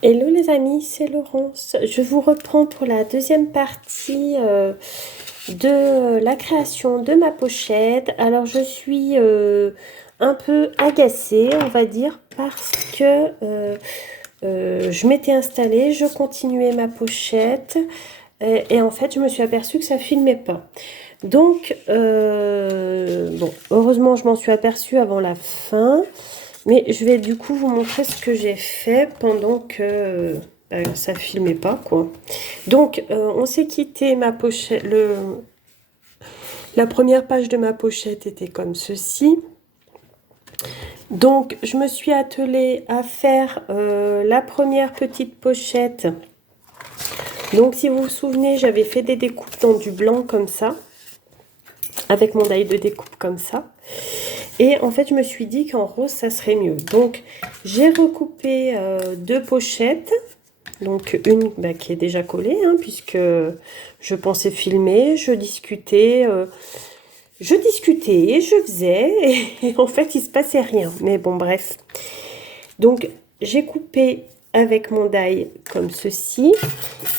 Hello les amis, c'est Laurence. Je vous reprends pour la deuxième partie de la création de ma pochette. Alors je suis un peu agacée, on va dire, parce que je m'étais installée, je continuais ma pochette et en fait je me suis aperçue que ça filmait pas. Donc, bon, heureusement je m'en suis aperçue avant la fin. Mais je vais du coup vous montrer ce que j'ai fait pendant que ça filmait pas quoi. Donc on s'est quitté ma pochette. La première page de ma pochette était comme ceci. Donc je me suis attelée à faire la première petite pochette. Donc si vous vous souvenez, j'avais fait des découpes dans du blanc comme ça, avec mon die de découpe comme ça. Et en fait, je me suis dit qu'en rose, ça serait mieux. Donc, j'ai recoupé deux pochettes. Donc, une qui est déjà collée, hein, puisque je pensais filmer, je discutais, je faisais, et en fait, il se passait rien. Mais bon, bref. Donc, j'ai coupé avec mon die comme ceci.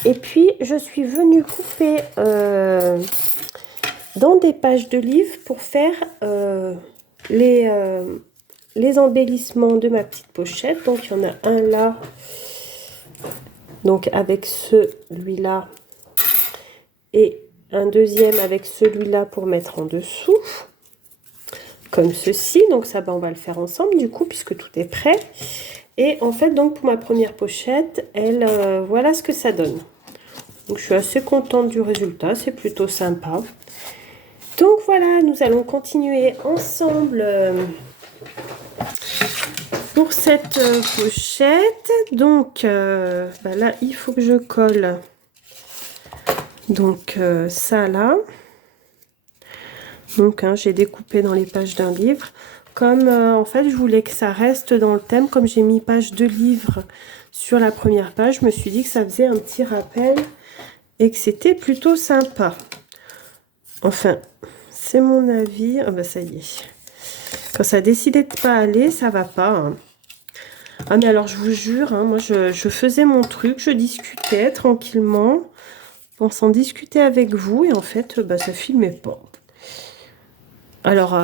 Et puis, je suis venue couper dans des pages de livres pour faire les embellissements de ma petite pochette. Donc il y en a un là, donc avec celui-là, et un deuxième avec celui-là pour mettre en dessous, comme ceci. Donc ça, on va le faire ensemble du coup, puisque tout est prêt. Et en fait, donc pour ma première pochette, voilà ce que ça donne. Donc je suis assez contente du résultat, c'est plutôt sympa. Donc voilà, nous allons continuer ensemble pour cette pochette. Donc là, il faut que je colle donc ça là. Donc j'ai découpé dans les pages d'un livre. Comme en fait, je voulais que ça reste dans le thème, comme j'ai mis page de livre sur la première page, je me suis dit que ça faisait un petit rappel et que c'était plutôt sympa. Enfin, c'est mon avis. Ah bah ça y est. Quand ça a décidé de pas aller, ça va pas. Hein. Ah mais alors je vous jure, hein, moi je faisais mon truc, je discutais tranquillement, pensant discuter avec vous et en fait ça filmait pas. Alors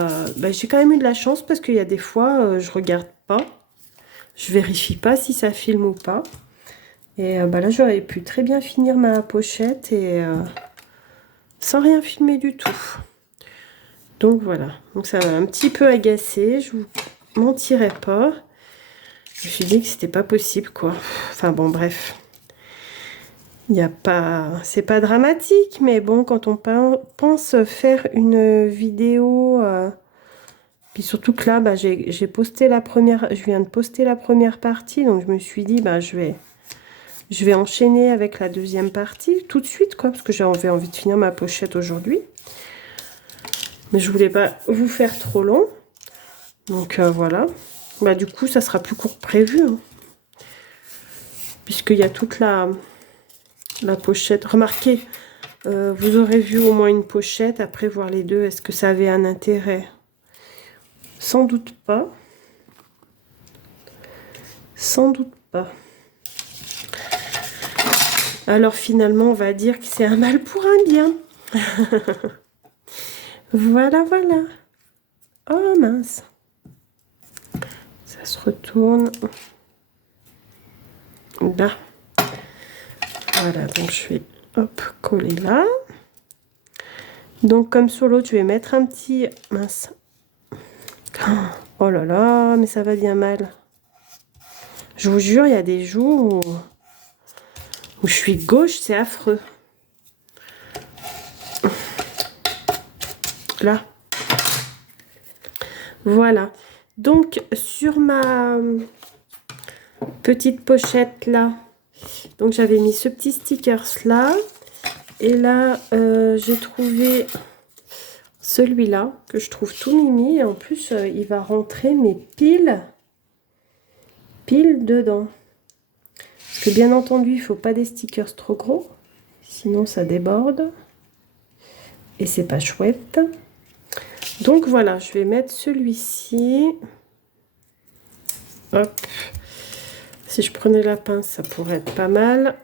j'ai quand même eu de la chance parce qu'il y a des fois je regarde pas, je vérifie pas si ça filme ou pas. Et là j'aurais pu très bien finir ma pochette et sans rien filmer du tout. Donc voilà, donc ça m'a un petit peu agacée, je vous mentirai pas. Je me suis dit que c'était pas possible quoi. Enfin bon bref. Il y a pas, c'est pas dramatique, mais bon, quand on pense faire une vidéo, puis surtout que là, j'ai posté la première, je viens de poster la première partie, donc je me suis dit, je vais enchaîner avec la deuxième partie tout de suite, quoi, parce que j'avais envie de finir ma pochette aujourd'hui. Mais je voulais pas vous faire trop long, donc voilà. Du coup, ça sera plus court que prévu, hein, puisqu'il y a toute la pochette. Remarquez. Vous aurez vu au moins une pochette, après voir les deux, est-ce que ça avait un intérêt? Sans doute pas. Sans doute pas. Alors finalement, on va dire que c'est un mal pour un bien. Voilà, voilà. Oh mince. Ça se retourne. Là. Voilà, donc je vais hop, coller là. Donc comme sur l'autre, je vais mettre un petit... Mince. Oh là là, mais ça va bien mal. Je vous jure, il y a des jours où je suis gauche, c'est affreux. Là. Voilà. Donc, sur ma petite pochette là, donc j'avais mis ce petit stickers là. Et là, j'ai trouvé celui-là, que je trouve tout mimi. Et en plus, il va rentrer mes pile dedans. Parce que bien entendu, il ne faut pas des stickers trop gros. Sinon, ça déborde. Et c'est pas chouette. Donc voilà, je vais mettre celui-ci. Hop. Si je prenais la pince, ça pourrait être pas mal.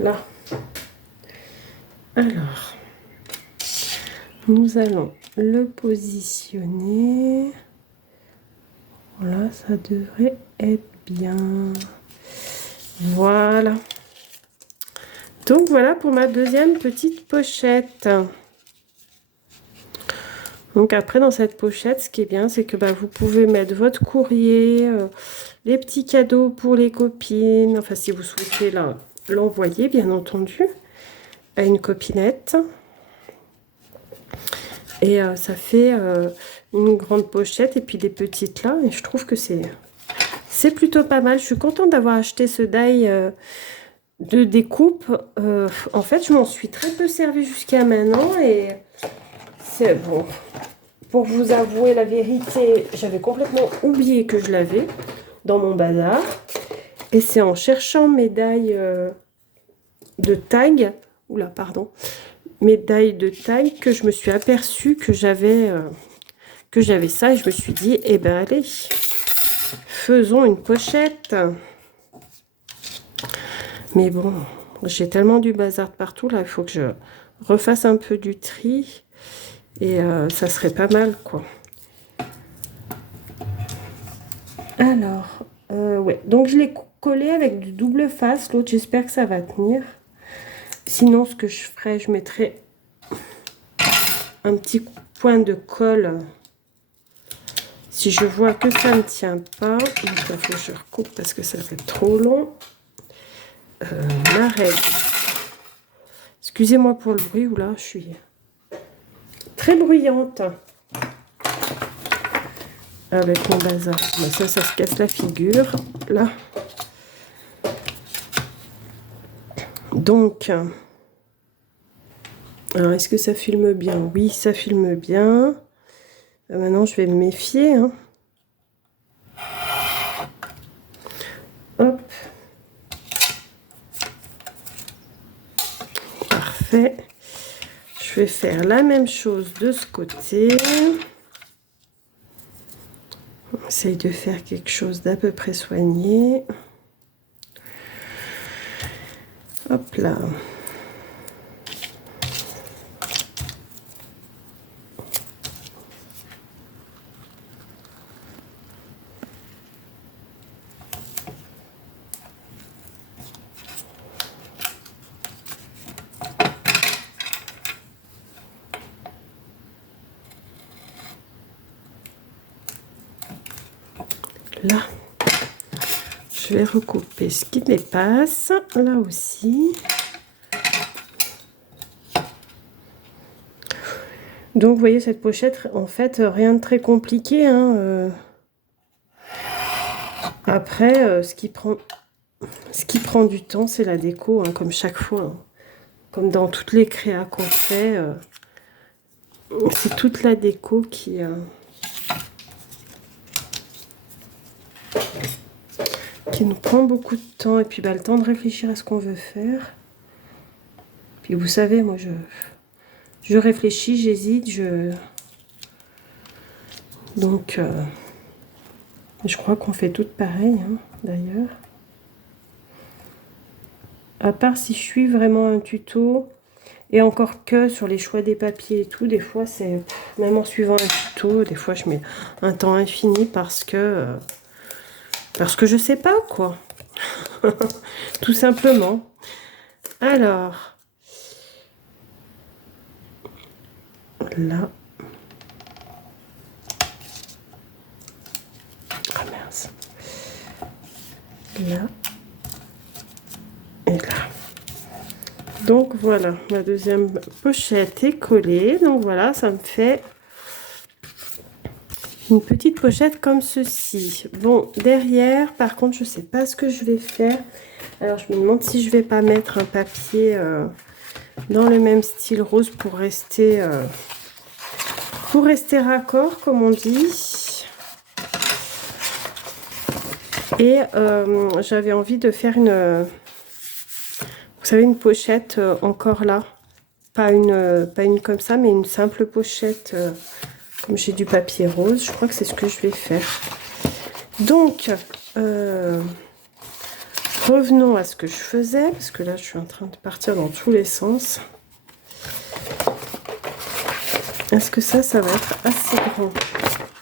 Là. Alors, nous allons le positionner. Voilà, ça devrait être bien. Voilà. Donc voilà pour ma deuxième petite pochette. Donc après dans cette pochette, ce qui est bien, c'est que vous pouvez mettre votre courrier, les petits cadeaux pour les copines, enfin si vous souhaitez l'envoyer bien entendu à une copinette. Et ça fait une grande pochette et puis des petites là. Et je trouve que c'est plutôt pas mal. Je suis contente d'avoir acheté ce die de découpe. En fait, je m'en suis très peu servi jusqu'à maintenant. Et c'est bon. Pour vous avouer la vérité, j'avais complètement oublié que je l'avais dans mon bazar. Et c'est en cherchant mes die de tag. Oula, pardon. Médaille de taille que je me suis aperçue que j'avais ça et je me suis dit eh ben allez, faisons une pochette. Mais bon, j'ai tellement du bazar de partout là, il faut que je refasse un peu du tri et ça serait pas mal quoi. Alors ouais, donc je l'ai collé avec du double face, l'autre j'espère que ça va tenir. Sinon, ce que je ferai, je mettrai un petit point de colle. Si je vois que ça ne tient pas, donc il faut que je recoupe parce que ça fait trop long. Ma règle. Excusez-moi pour le bruit, ou là, je suis très bruyante avec mon bazar. Ça se casse la figure. Là. Donc, alors est-ce que ça filme bien? Oui, ça filme bien. Maintenant, je vais me méfier. Hein. Hop. Parfait. Je vais faire la même chose de ce côté. On essaye de faire quelque chose d'à peu près soigné. Hop là. Là, je vais recouper ce qui dépasse, là aussi. Donc, vous voyez, cette pochette, en fait, rien de très compliqué. Hein, Après, ce qui prend du temps, c'est la déco, hein, comme chaque fois. Hein. Comme dans toutes les créas qu'on fait, c'est toute la déco qui nous prend beaucoup de temps. Et puis, le temps de réfléchir à ce qu'on veut faire. Puis, vous savez, moi, je réfléchis, j'hésite, Donc, je crois qu'on fait toutes pareil, hein, d'ailleurs. À part si je suis vraiment un tuto, et encore que sur les choix des papiers et tout, des fois, c'est... Même en suivant un tuto, des fois, je mets un temps infini parce que je sais pas, quoi. Tout simplement. Alors... Là... Ah mince. Là. Et là. Donc voilà, ma deuxième pochette est collée. Donc voilà, ça me fait une petite pochette comme ceci. Bon, derrière, par contre, je sais pas ce que je vais faire. Alors, je me demande si je vais pas mettre un papier dans le même style rose pour rester raccord, comme on dit. Et j'avais envie de faire une... Vous savez, une pochette encore là. Pas une comme ça, mais une simple pochette. Comme j'ai du papier rose, je crois que c'est ce que je vais faire. Donc, revenons à ce que je faisais, parce que là, je suis en train de partir dans tous les sens. Est-ce que ça va être assez grand?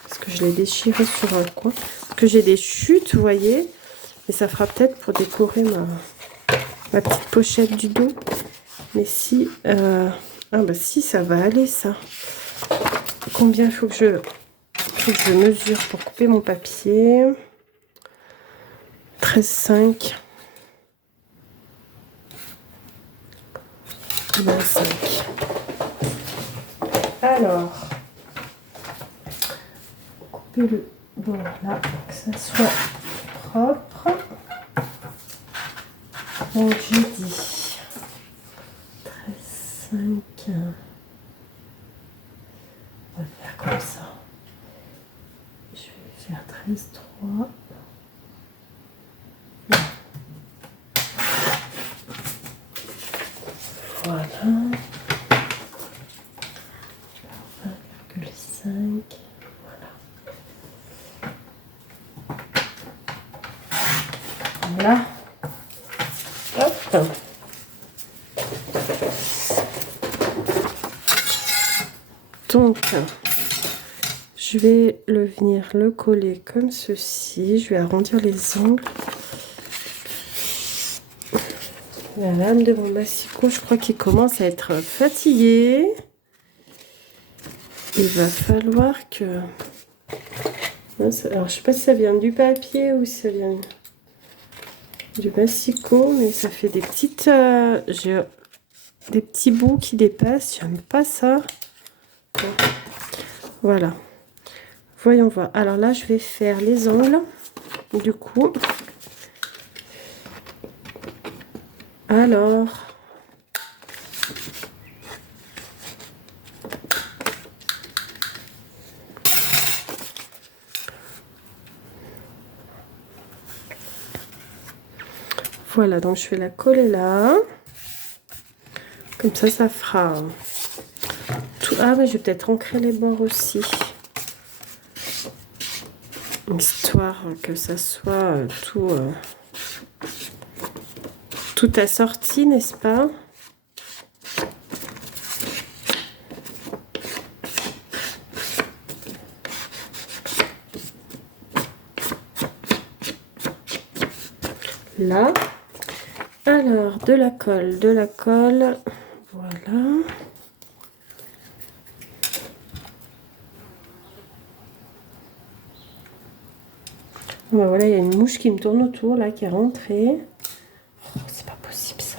Parce que je l'ai déchiré sur un coin. Parce que j'ai des chutes, vous voyez. Et ça fera peut-être pour décorer ma petite pochette du dos. Mais si... ah bah si, ça va aller, ça. Combien il faut que je mesure pour couper mon papier? 13,5. 25. Alors, couper le bord là, que ça soit propre. Donc j'ai dit 13,5. On va faire comme ça. Je vais faire 13,3. Voilà. 1,5. Voilà. Hop. Donc, je vais venir le coller comme ceci. Je vais arrondir les angles. La lame de mon massicot, je crois qu'il commence à être fatigué. Il va falloir que... Alors, je sais pas si ça vient du papier ou si ça vient du massicot, mais ça fait des petites... j'ai des petits bouts qui dépassent. J'aime pas ça. Bon. Voilà. Voyons voir. Alors là, je vais faire les angles. Du coup... Alors... Voilà, donc je vais la coller là. Comme ça, ça fera tout. Ah, mais je vais peut-être ancrer les bords aussi. Histoire que ça soit tout assorti, n'est-ce pas? Là. Alors, de la colle. Voilà. Ben voilà, il y a une mouche qui me tourne autour, là, qui est rentrée. Oh, c'est pas possible, ça.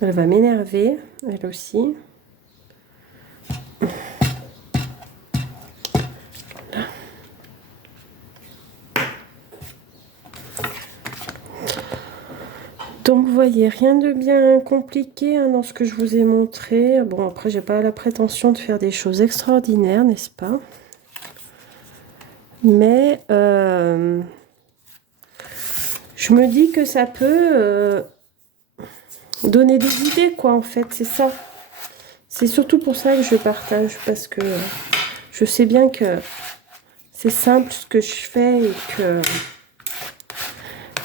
Elle va m'énerver, elle aussi. Là. Donc, vous voyez, rien de bien compliqué hein, dans ce que je vous ai montré. Bon, après, j'ai pas la prétention de faire des choses extraordinaires, n'est-ce pas? Mais je me dis que ça peut donner des idées, quoi, en fait, c'est ça. C'est surtout pour ça que je partage, parce que je sais bien que c'est simple ce que je fais et que...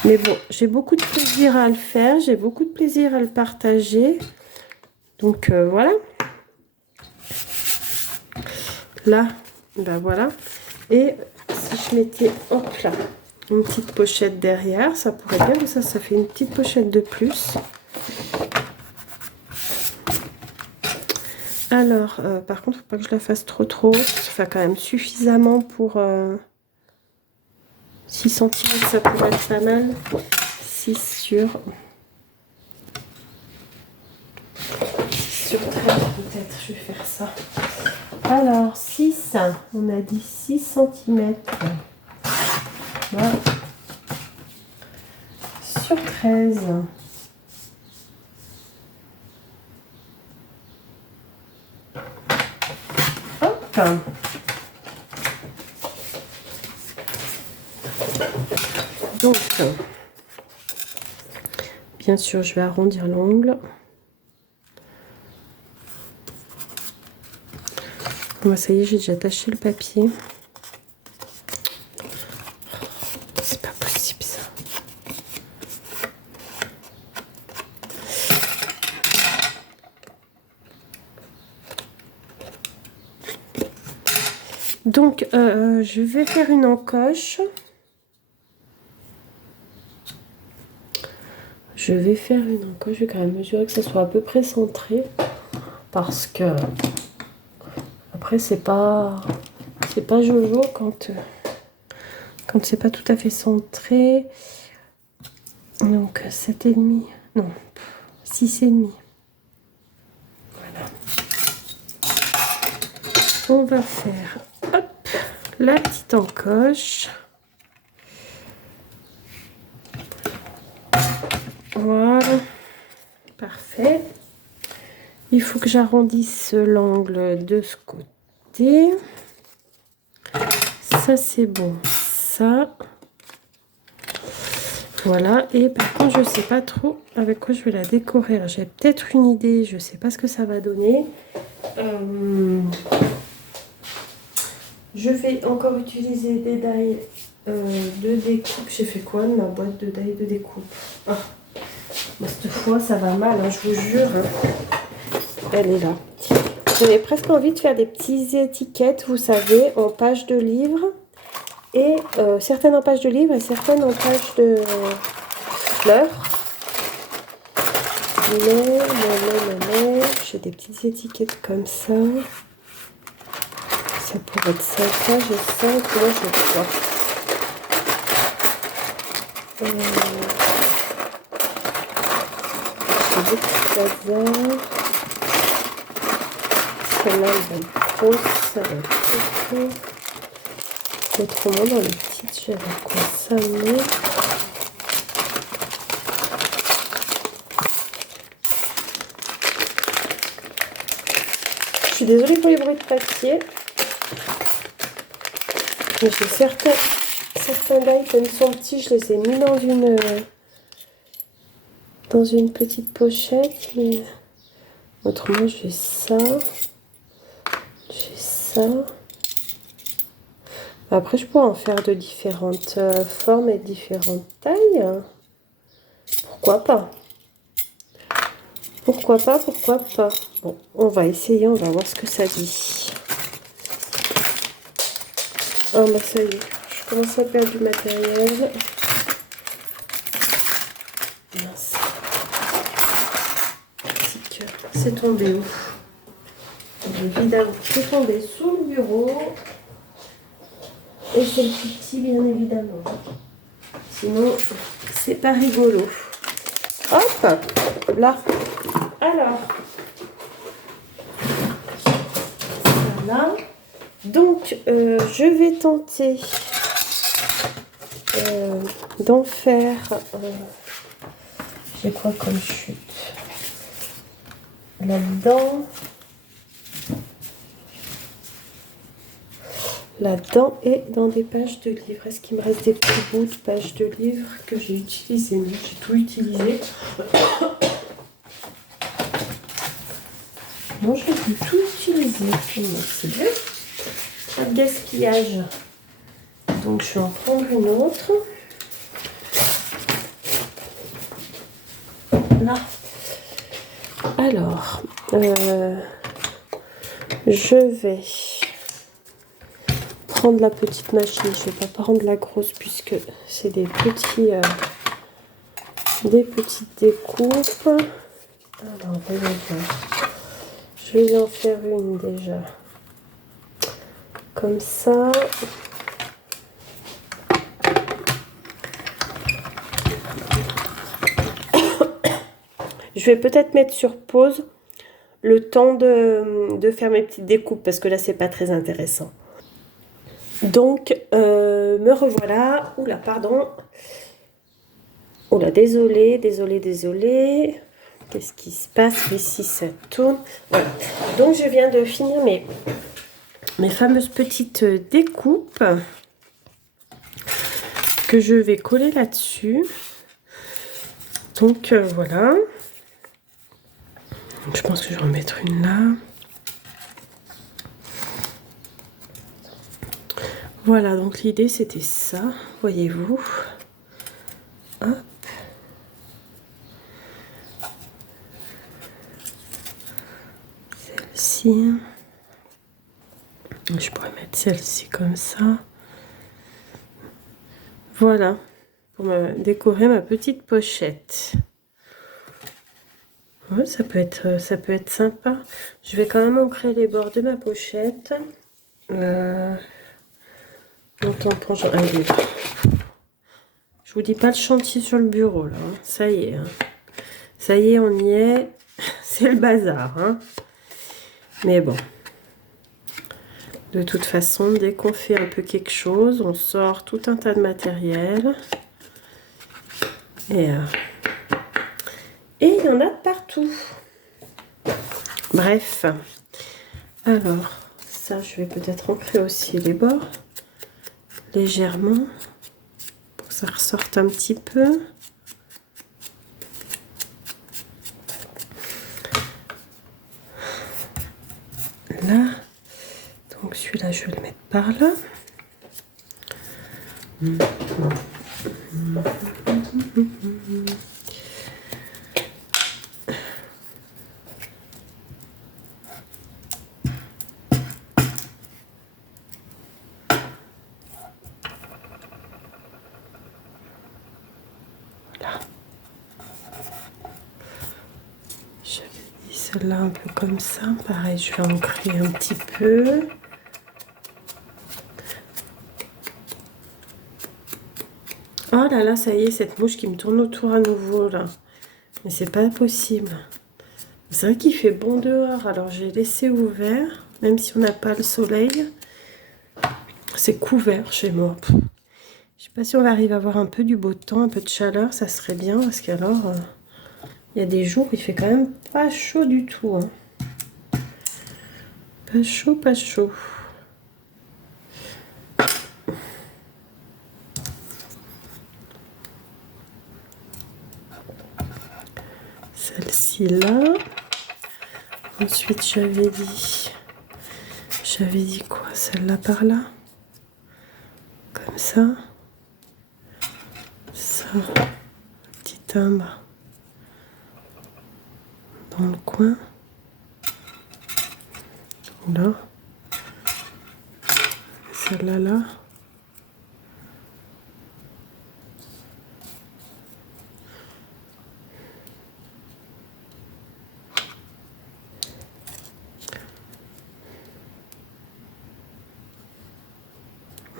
Mais bon, j'ai beaucoup de plaisir à le faire, j'ai beaucoup de plaisir à le partager. Donc voilà. Là, ben voilà. Et si je mettais, hop là, une petite pochette derrière, ça pourrait bien, mais ça fait une petite pochette de plus. Alors, par contre, il ne faut pas que je la fasse trop. Ça fait quand même suffisamment pour 6 cm, ça pourrait être pas mal. 6 sur 13 peut-être, je vais faire ça. Alors, 6, on a dit 6 cm. Voilà. Sur 13. Hop. Donc, bien sûr, je vais arrondir l'angle. Moi, ça y est, j'ai déjà attaché le papier. Donc, je vais faire une encoche. Je vais quand même mesurer que ça soit à peu près centré. Parce que après, c'est pas jojo quand c'est pas tout à fait centré. Donc 7,5, non, 6,5. Voilà. On va faire hop, la petite encoche. Voilà, parfait. Il faut que j'arrondisse l'angle de ce côté. Ça c'est bon, ça. Voilà, et par contre, je sais pas trop avec quoi je vais la décorer. J'ai peut-être une idée, je sais pas ce que ça va donner. Je vais encore utiliser des die de découpe. J'ai fait quoi de ma boîte de die de découpe? Ah, bah, cette fois, ça va mal, hein, je vous jure. Hein. Elle est là. J'avais presque envie de faire des petites étiquettes, vous savez, en page de livre. Et certaines en page de livre et certaines en page de fleurs. Mais, j'ai des petites étiquettes comme ça. Ça pourrait être sympa, j'ai ça, et puis là j'ai quoi. J'ai des petits hasards. Celle-là, elle va être grosse, ça va être trop. Autrement, dans les petites, j'avais quoi ça, mais... Je suis désolée pour les bruits de papier. Mais j'ai certains die comme ils sont petits, je les ai mis dans une petite pochette. Mais autrement, j'ai ça. J'ai ça. Après, je pourrais en faire de différentes formes et de différentes tailles. Pourquoi pas? Pourquoi pas? Pourquoi pas? Bon, on va essayer, on va voir ce que ça dit. Ah bah ça y est, je commence à perdre du matériel. Mince. C'est tombé où? Évidemment, c'est tombé sous le bureau. Et c'est le plus petit, bien évidemment. Sinon, c'est pas rigolo. Hop, là. Alors, voilà. Donc, je vais tenter d'en faire... j'ai quoi comme chute là-dedans? Là-dedans et dans des pages de livres. Est-ce qu'il me reste des petits bouts de pages de livres que j'ai utilisés? Non, j'ai tout utilisé. Non, je vais tout utiliser. C'est bien. Pas de gaspillage. Donc, je vais en prendre une autre. Là. Alors, je vais prendre la petite machine. Je vais pas prendre la grosse puisque c'est des petites découpes. Alors, je vais en faire une déjà. Comme ça. Je vais peut-être mettre sur pause le temps de faire mes petites découpes parce que là, c'est pas très intéressant. Donc, me revoilà. Oula, pardon. Oula, désolée. Qu'est-ce qui se passe? Ici, ça tourne. Voilà. Donc, je viens de finir mes fameuses petites découpes que je vais coller là-dessus. Donc, voilà. Je pense que je vais en mettre une là. Voilà, donc l'idée c'était ça, voyez-vous. Hop. Celle-ci. Je pourrais mettre celle-ci comme ça. Voilà, pour me décorer ma petite pochette. Ouais, ça peut être sympa. Je vais quand même ancrer les bords de ma pochette. En tampon, allez. Je vous dis pas le chantier sur le bureau là. Hein. Ça y est. Hein. Ça y est, on y est. C'est le bazar. Hein. Mais bon. De toute façon, dès qu'on fait un peu quelque chose, on sort tout un tas de matériel. Et il y en a de partout. Bref. Alors, ça, je vais peut-être ancrer aussi les bords. Légèrement. Pour que ça ressorte un petit peu. Là. Donc celui-là, je vais le mettre par là. Voilà. J'avais mis celle-là un peu comme ça. Pareil, je vais ancrer un petit peu. Oh là là, ça y est, cette mouche qui me tourne autour à nouveau là. Mais c'est pas possible. C'est vrai qu'il fait bon dehors, alors j'ai laissé ouvert, même si on n'a pas le soleil. C'est couvert chez moi. Je sais pas si on va arriver à avoir un peu du beau temps, un peu de chaleur, ça serait bien, parce qu'alors, il y a des jours où il fait quand même pas chaud du tout. Hein. Pas chaud, pas chaud. Celle-ci là. Ensuite, j'avais dit quoi? Celle-là par là. Comme ça. Ça. Petit timbre. Dans le coin. Là. Celle-là là.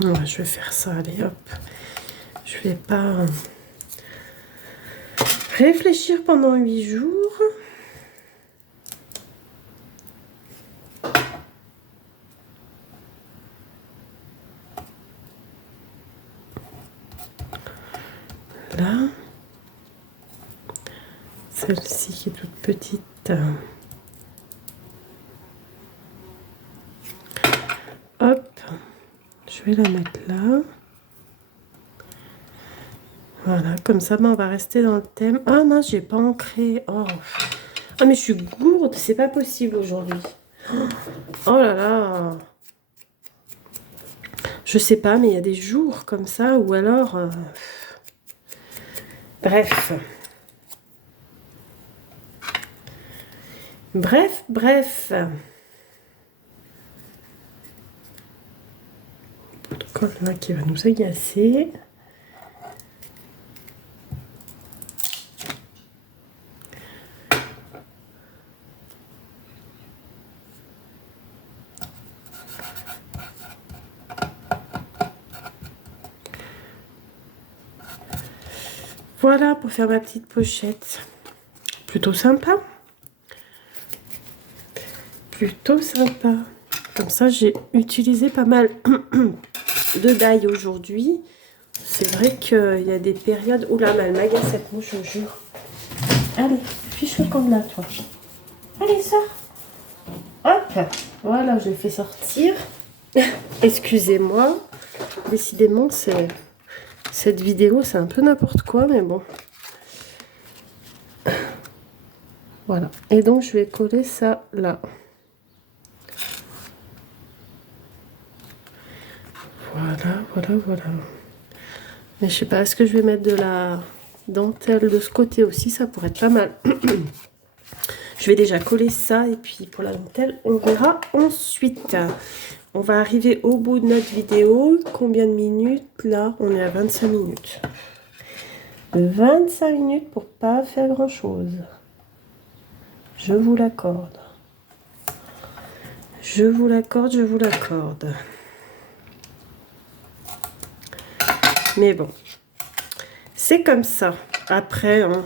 Ouais, je vais faire ça, allez hop. Je vais pas réfléchir pendant 8 jours. Là. Celle-ci qui est toute petite. Hop. Je vais la mettre là. Voilà, comme ça, ben, on va rester dans le thème. Ah mince, j'ai pas ancré. Oh. Ah mais je suis gourde, c'est pas possible aujourd'hui. Oh là là. Je sais pas, mais il y a des jours comme ça, ou alors... Bref. Bref. Le col là qui va nous agacer. Voilà pour faire ma petite pochette. Plutôt sympa. Plutôt sympa. Comme ça, j'ai utilisé pas mal de die aujourd'hui. C'est vrai qu'il y a des périodes... Oula, mais elle m'agace cette mouche, je jure. Allez, fiche le camp là, toi. Allez, sors. Hop. Voilà, je l'ai fait sortir. Excusez-moi. Décidément, cette vidéo, c'est un peu n'importe quoi, mais bon. Voilà. Et donc, je vais coller ça là. Voilà. Mais je sais pas, est-ce que je vais mettre de la dentelle de ce côté aussi? Ça pourrait être pas mal. Je vais déjà coller ça et puis pour la dentelle, on verra ensuite. on va arriver au bout de notre vidéo. Combien de minutes? Là, on est à 25 minutes. 25 minutes pour pas faire grand chose. Je vous l'accorde. Je vous l'accorde, je vous l'accorde. Mais bon, c'est comme ça. Après, hein,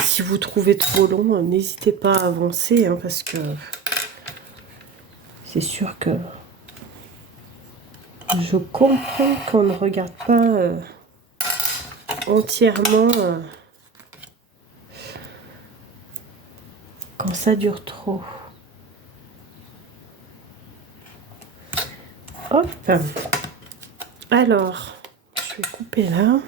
si vous trouvez trop long, n'hésitez pas à avancer, hein, parce que c'est sûr que je comprends qu'on ne regarde pas entièrement quand ça dure trop. Hop. Alors, je vais couper là.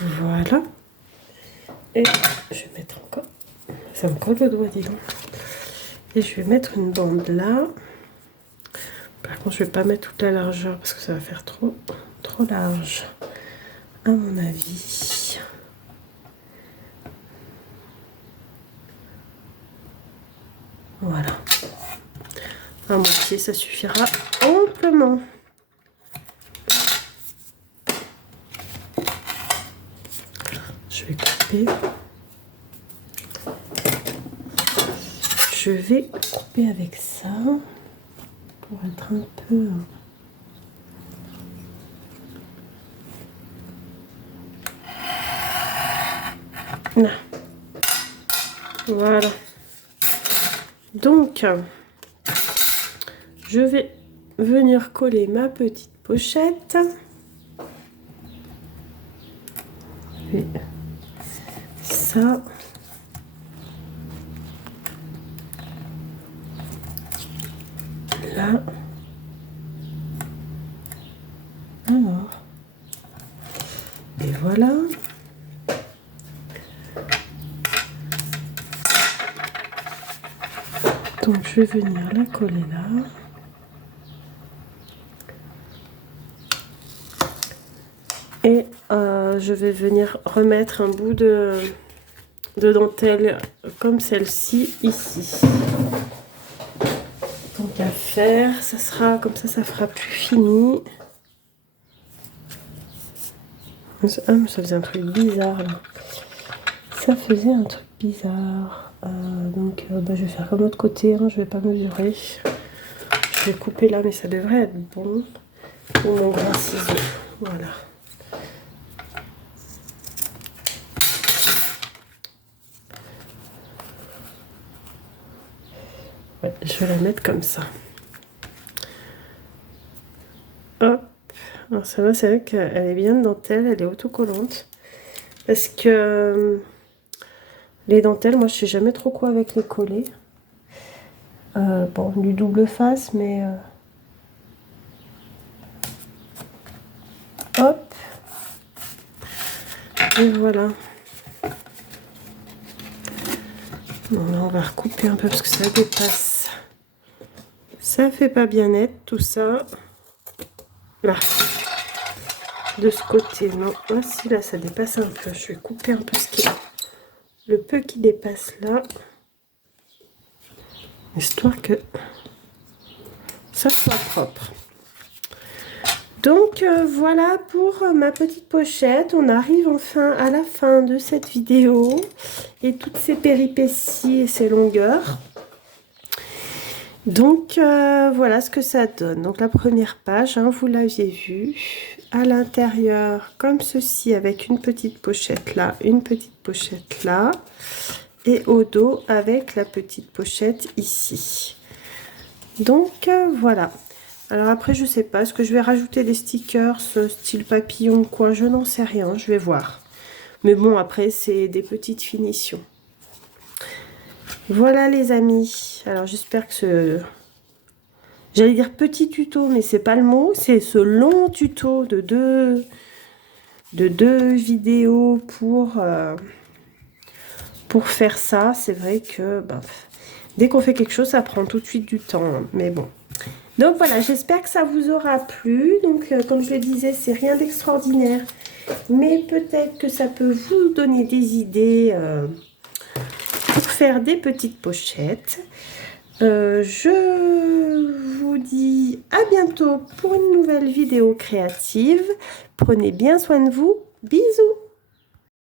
Voilà. Et je vais mettre encore. Ça me colle le doigt, dis donc. Et je vais mettre une bande là. Par contre, je vais pas mettre toute la largeur parce que ça va faire trop large, à mon avis. Voilà. À moitié, ça suffira amplement. Je vais couper. Je vais couper avec ça pour être un peu... Là. Voilà. Donc, je vais venir coller ma petite pochette. Et ça. Là. Alors. Et voilà. Donc je vais venir la coller là. Et je vais venir remettre un bout de dentelle comme celle-ci ici. Donc à faire, ça sera comme ça fera plus fini. Ah, mais ça faisait un truc bizarre là. Ça faisait un truc bizarre. Donc je vais faire comme l'autre côté, hein, je vais pas mesurer. Je vais couper là, mais ça devrait être bon. Pour mon grand ciseau. Voilà. Ouais, je vais la mettre comme ça. Hop. Alors ça va, c'est vrai qu'elle est bien de dentelle, elle est autocollante. Parce que les dentelles, moi je sais jamais trop quoi avec les coller. Bon, du double face, mais... Hop. Et voilà. Bon, là on va recouper un peu parce que ça dépasse. Ça fait pas bien net tout ça. Là. De ce côté, non. Ah si, là ça dépasse un peu. Je vais couper un peu ce qui est le peu qui dépasse là. Histoire que ça soit propre. Donc voilà pour ma petite pochette. On arrive enfin à la fin de cette vidéo et toutes ces péripéties et ces longueurs. Donc voilà ce que ça donne. Donc la première page, hein, vous l'aviez vu, à l'intérieur comme ceci avec une petite pochette là, une petite pochette là et au dos avec la petite pochette ici. Donc voilà. Alors après, je sais pas, est-ce que je vais rajouter des stickers style papillon ou quoi, je n'en sais rien, je vais voir. Mais bon, après, c'est des petites finitions. Voilà les amis. Alors j'espère que ce... J'allais dire petit tuto, mais c'est pas le mot. C'est ce long tuto de deux vidéos pour faire ça. C'est vrai que dès qu'on fait quelque chose, ça prend tout de suite du temps. Hein. Mais bon. Donc voilà, j'espère que ça vous aura plu. Donc comme je le disais, c'est rien d'extraordinaire. Mais peut-être que ça peut vous donner des idées pour faire des petites pochettes. Je vous dis à bientôt pour une nouvelle vidéo créative. Prenez bien soin de vous. Bisous!